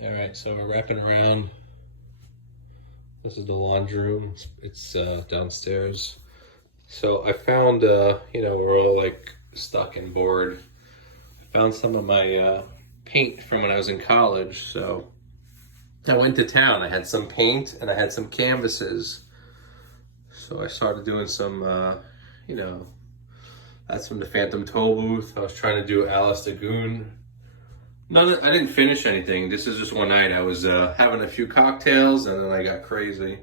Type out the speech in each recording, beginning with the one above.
All right, so we're wrapping around. This is the laundry room. It's downstairs. So I found, we're all like stuck and bored. I found some of my paint from when I was in college. So I went to town. I had some paint and I had some canvases. So I started doing some, that's from the Phantom Toll Booth. I was trying to do Alice the Goon. I didn't finish anything. This is just one night. I was having a few cocktails and then I got crazy.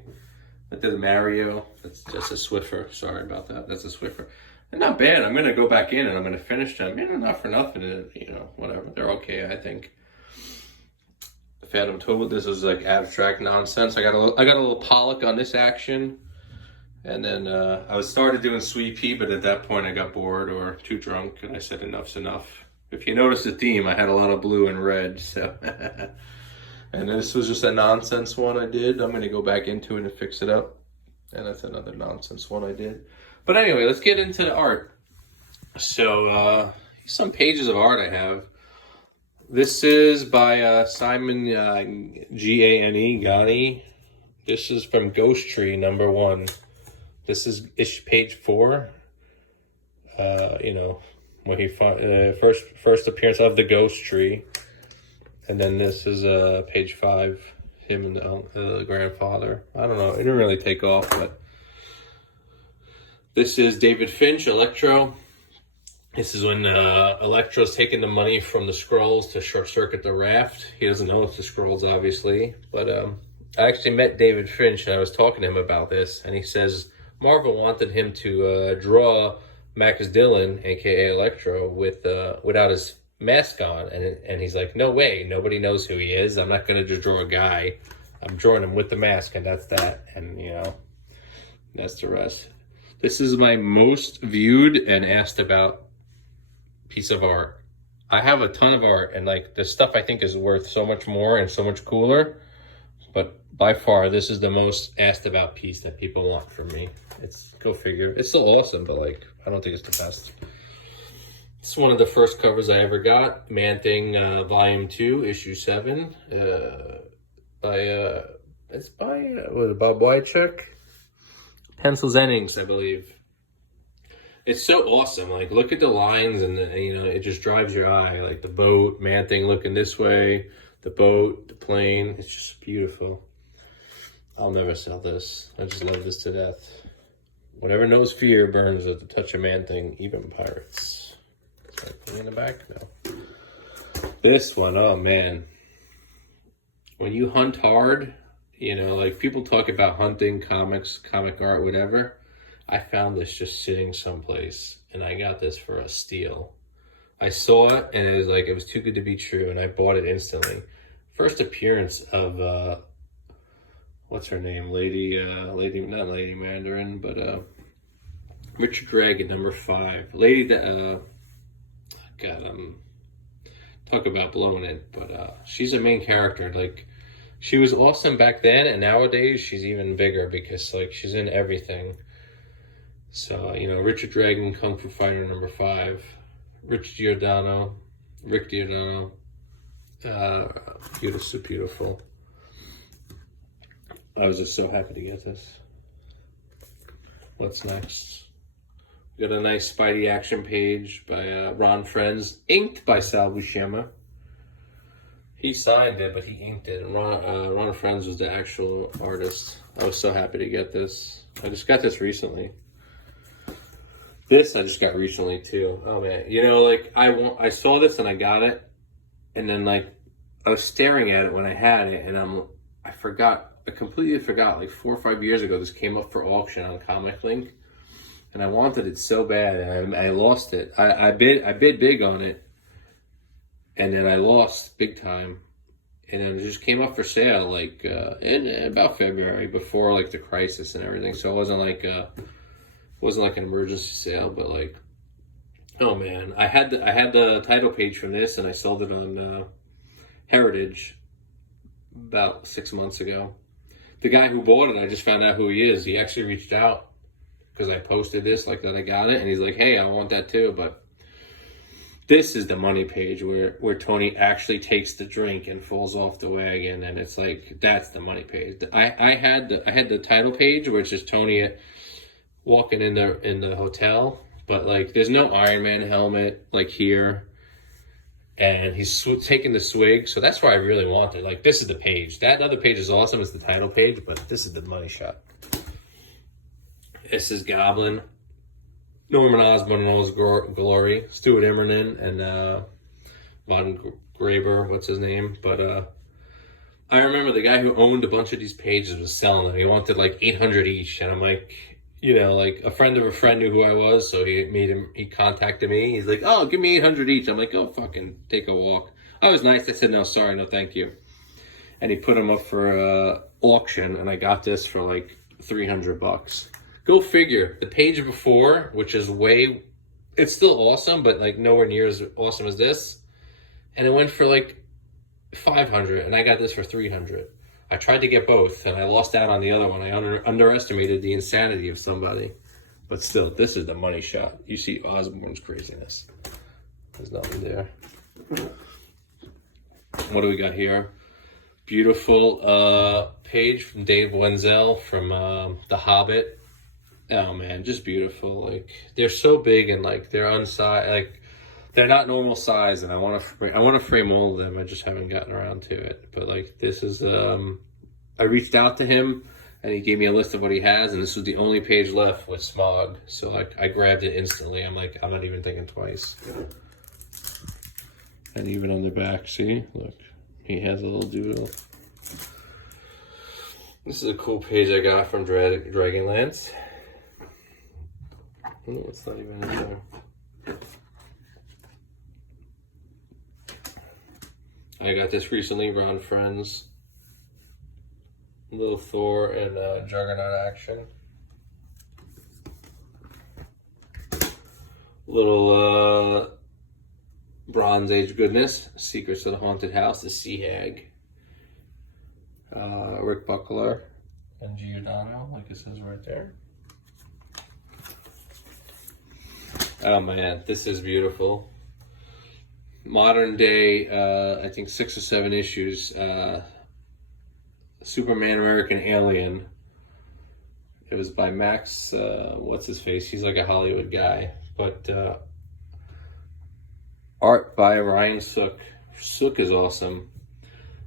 I did a Mario. That's just a Swiffer. Sorry about that. That's a Swiffer. And not bad. I'm going to go back in and I'm going to finish them. Not for nothing. Whatever. They're okay, I think. Phantom Toll. This is like abstract nonsense. I got a little Pollock on this action. And then I started doing Sweet Pea, but at that point I got bored or too drunk and I said enough's enough. If you notice the theme, I had a lot of blue and red, so. And this was just a nonsense one I did. I'm going to go back into it and fix it up. And that's another nonsense one I did. But anyway, let's get into the art. So, some pages of art I have. This is by Simon Gane. This is from Ghost Tree #1. This is page 4. When he first appearance of the Ghost Tree, and then this is page 5, him and the grandfather. I don't know, it didn't really take off, but this is David Finch, Electro. This is when Electro's taking the money from the Skrulls to short circuit the raft. He doesn't know it's the Skrulls, obviously, but I actually met David Finch and I was talking to him about this, and he says Marvel wanted him to draw Max Dillon, aka Electro, without his mask on, and he's like, no way, nobody knows who he is. I'm not gonna just draw a guy. I'm drawing him with the mask, and that's that. And that's the rest. This is my most viewed and asked about piece of art. I have a ton of art, and like the stuff I think is worth so much more and so much cooler. But by far, this is the most asked about piece that people want from me. Go figure. It's still awesome, but like, I don't think it's the best. It's one of the first covers I ever got. Man-Thing, Volume 2, Issue 7. It's by Bob Wycheck. Pencils and Inks, I believe. It's so awesome. Like, look at the lines, and it just drives your eye. Like the boat, Man-Thing looking this way, the boat, the plane. It's just beautiful. I'll never sell this. I just love this to death. Whatever knows fear burns at the touch of Man-Thing, even pirates. Is that thing in the back? No. This one, oh man. When you hunt hard, like people talk about hunting, comics, comic art, whatever. I found this just sitting someplace, and I got this for a steal. I saw it, and it was too good to be true, and I bought it instantly. First appearance of what's her name? Not Lady Mandarin, but Richard Dragon, #5. Talk about blowing it, but she's a main character. Like, she was awesome back then, and nowadays she's even bigger because like she's in everything. So, Richard Dragon, Kung Fu Fighter #5, Rick Giordano. Beautiful. I was just so happy to get this. What's next? We got a nice Spidey action page by Ron Frenz, inked by Sal Buscema. He signed it, but he inked it. And Ron Frenz was the actual artist. I was so happy to get this. I just got this recently. This I just got recently too. Oh man, I saw this and I got it, and then like I was staring at it when I had it, and I completely forgot. Like 4 or 5 years ago, this came up for auction on Comic Link, and I wanted it so bad, and I lost it. I bid big on it, and then I lost big time, and then it just came up for sale like in about February, before like the crisis and everything. So it wasn't like an emergency sale, but like, oh man, I had the title page from this, and I sold it on Heritage about 6 months ago. The guy who bought it, I just found out who he is. He actually reached out because I posted this, like that I got it, and he's like, hey, I want that too, but This is the money page where Tony actually takes the drink and falls off the wagon, and it's like, that's the money page. I had the title page, which is Tony walking in the hotel, but like there's no Iron Man helmet like here, and he's taking the swig, so that's where I really wanted. Like, this is the page. That other page is awesome. It's the title page, but this is the money shot. This is Goblin. Norman Osborn in all his glory. Stuart Immonen and Von Graber, what's his name? But I remember the guy who owned a bunch of these pages was selling them. He wanted like 800 each, and I'm like, you know, like a friend of a friend knew who I was, so he contacted me. He's like, oh, give me 800 each. I'm like, go fucking take a walk. I was nice. I said, no, sorry, no, thank you. And he put them up for auction, and I got this for like $300. Go figure. The page before, which is it's still awesome, but like nowhere near as awesome as this. And it went for like 500, and I got this for 300. I tried to get both, and I lost out on the other one. I underestimated the insanity of somebody. But still, this is the money shot. You see Osborn's craziness. There's nothing there. What do we got here? Beautiful page from Dave Wenzel from The Hobbit. Oh man, just beautiful. Like, they're so big, and like they're unsized, like they're not normal size, and I want to frame all of them. I just haven't gotten around to it. But like, this is I reached out to him, and he gave me a list of what he has, and this was the only page left with Smog. So like, I grabbed it instantly. I'm like, I'm not even thinking twice. And even on the back, see, look, he has a little doodle. This is a cool page I got from Dragonlance. Oh, it's not even in there. I got this recently, Ron Friends. Little Thor and Juggernaut action. Little Bronze Age goodness. Secrets of the Haunted House, the Sea Hag. Rick Buckler and Giordano, like it says right there. Oh man, this is beautiful. Modern day, I think 6 or 7 issues. Superman American Alien. It was by Max, what's his face? He's like a Hollywood guy. But art by Ryan Sook. Sook is awesome.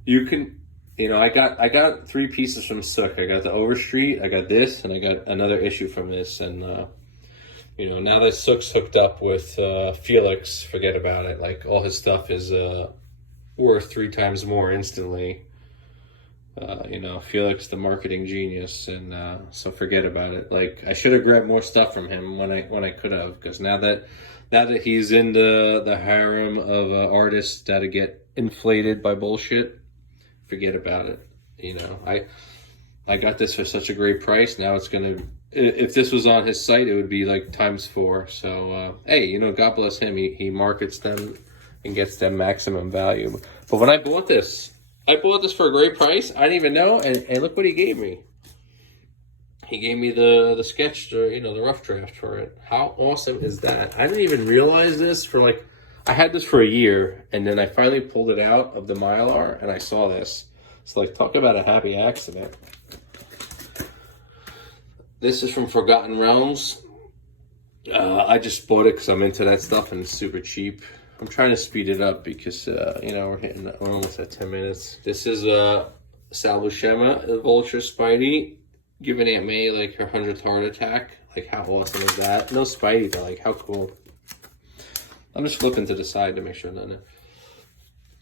You can, you know, I got 3 pieces from Sook. I got the Overstreet, I got this, and I got another issue from this. And you know, now that Sook's hooked up with Felix, forget about it. Like, all his stuff is worth 3 times more instantly. You know, Felix, the marketing genius, and so forget about it. Like, I should have grabbed more stuff from him when I could have, because now that he's in the harem of artists that get inflated by bullshit, forget about it. You know, I got this for such a great price. Now it's gonna. If this was on his site, it would be like ×4. So, hey, you know, God bless him. He markets them and gets them maximum value. But when I bought this for a great price. I didn't even know, and look what he gave me. He gave me the sketch, you know, the rough draft for it. How awesome is that? I didn't even realize this for like, I had this for a year, and then I finally pulled it out of the Mylar, and I saw this. So like, talk about a happy accident. This is from Forgotten Realms. I just bought it because I'm into that stuff and it's super cheap. I'm trying to speed it up because, you know, we're almost at 10 minutes. This is Sal Buscema, the Vulture Spidey, giving Aunt May like her 100th heart attack. Like, how awesome is that? No Spidey, but like, how cool. I'm just flipping to the side to make sure none of.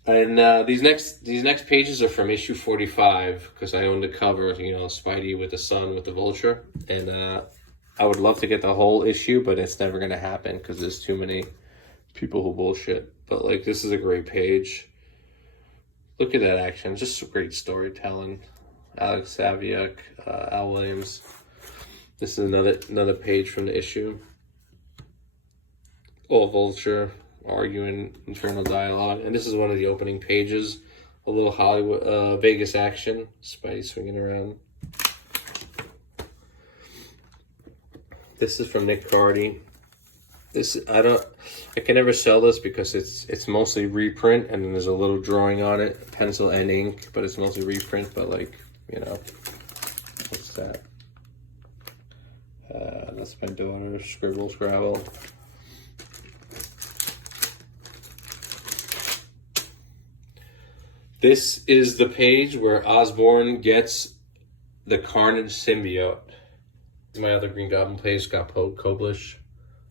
And these next pages are from issue 45 because I own the cover, you know, Spidey with the sun with the Vulture, and I would love to get the whole issue, but it's never gonna happen because there's too many people who bullshit. But like, this is a great page. Look at that action, just great storytelling. Alex Saviuk, Al Williams. This is another page from the issue. All Vulture arguing internal dialogue, and this is one of the opening pages. A little Hollywood Vegas action, Spidey swinging around. This is from Nick Cardy. This I can never sell this because it's mostly reprint, and then there's a little drawing on it, pencil and ink, but it's mostly reprint. But like, you know, what's that? That's my daughter, Scribble Scrabble. This is the page where Osborn gets the Carnage symbiote. My other Green Goblin page got Koblish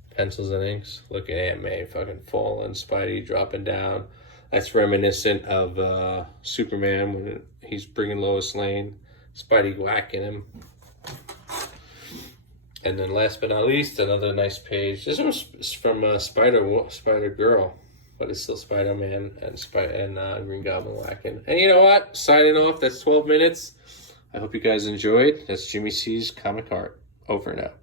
pencils and inks. Look at Aunt May fucking falling, Spidey dropping down. That's reminiscent of Superman when he's bringing Lois Lane, Spidey whacking him. And then last but not least, another nice page. This was from Spider Girl, but it's still Spider-Man and Green Goblin whacking. And you know what? Signing off. That's 12 minutes. I hope you guys enjoyed. That's Jimmy C's Comic Art. Over and out.